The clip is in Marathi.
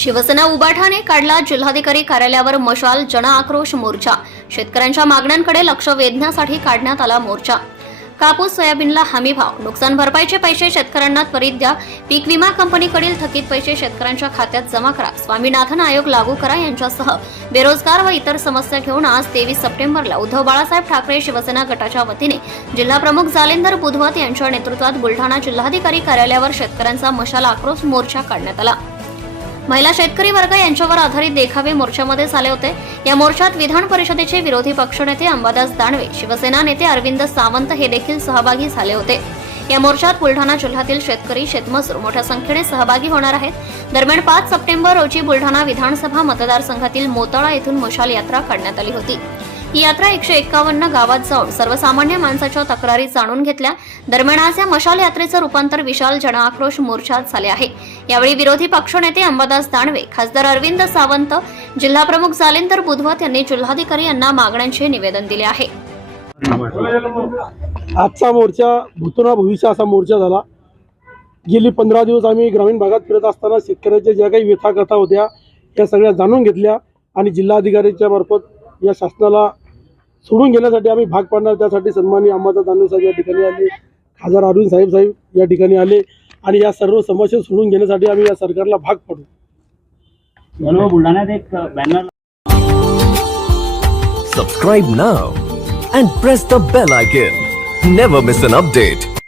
शिवसेना उबाठाने काढला जिल्हाधिकारी कार्यालयावर मशाल जन आक्रोश मोर्चा. शेतकऱ्यांच्या मागण्यांकडे लक्ष वेधण्यासाठी काढण्यात आला मोर्चा. कापूस सोयाबीनला हमी भाव. नुकसान भरपाईचे पैसे शेतकऱ्यांना त्वरित द्या. पीक विमा कंपनीकडील थकीत पैसे शेतकऱ्यांच्या खात्यात जमा करा. स्वामीनाथन आयोग लागू करा यांच्यासह बेरोजगार व इतर समस्या घेऊन आज तेवीस सप्टेंबरला उद्धव बाळासाहेब ठाकरे शिवसेना गटाच्या वतीने जिल्हा प्रमुख जालेंदर बुधवत यांच्या नेतृत्वात बुलढाणा जिल्हाधिकारी कार्यालयावर शेतकऱ्यांचा मशाल आक्रोश मोर्चा काढण्यात आला. महिला शेतकरी वर्ग यांच्यावर आधारित देखावे मोर्चामध्ये झाले होते. या मोर्चात विधान परिषदेचे विरोधी पक्षनेते अंबादास दानवे शिवसेना नेते अरविंद सावंत हे देखील सहभागी झाले होते. या मोर्चात बुलढाणा जिल्ह्यातील शेतकरी शेतमजूर मोठ्या संख्येने सहभागी होणार आहेत. दरम्यान पाच सप्टेंबर रोजी बुलढाणा विधानसभा मतदारसंघातील मोताळा येथून मशाल यात्रा काढण्यात आली होती. ही यात्रा एकशे एक्कावन्न गावात जाऊन सर्वसामान्य माणसाच्या तक्रारी जाणून घेतल्या. दरम्यान आज या मशाल यात्रेचं रूपांतर विशाल जनआक्रोश मोर्चात झाले आहे. यावेळी विरोधी पक्षनेते अंबादास दानवे खासदार अरविंद सावंत जिल्हाप्रमुख जालेंदर बुधवत यांनी जिल्हाधिकारी यांना मागण्यांचे निवेदन दिले आहे. आजचा मोर्चा भूतना भविष्य असा मोर्चा झाला. गेली पंधरा दिवस आम्ही ग्रामीण भागात फिरत असताना शेतकऱ्याच्या ज्या काही व्यथा कथा होत्या त्या सगळ्या जाणून घेतल्या आणि जिल्हाधिकाऱ्यांच्या मार्फत या शासनाला सोडून घेण्यासाठी आम्ही भाग पाडणार. त्यासाठी सन्माननीय अंबादास दानवे साहेब या ठिकाणी आले. खासदार अरविंद साहेब साहेब या ठिकाणी आले. आणि या सर्व समस्या सोडून घेण्यासाठी आम्ही या सरकारला भाग पाडू. बुलढाण्यात एक banner Subscribe now and press the bell icon. Never miss an update.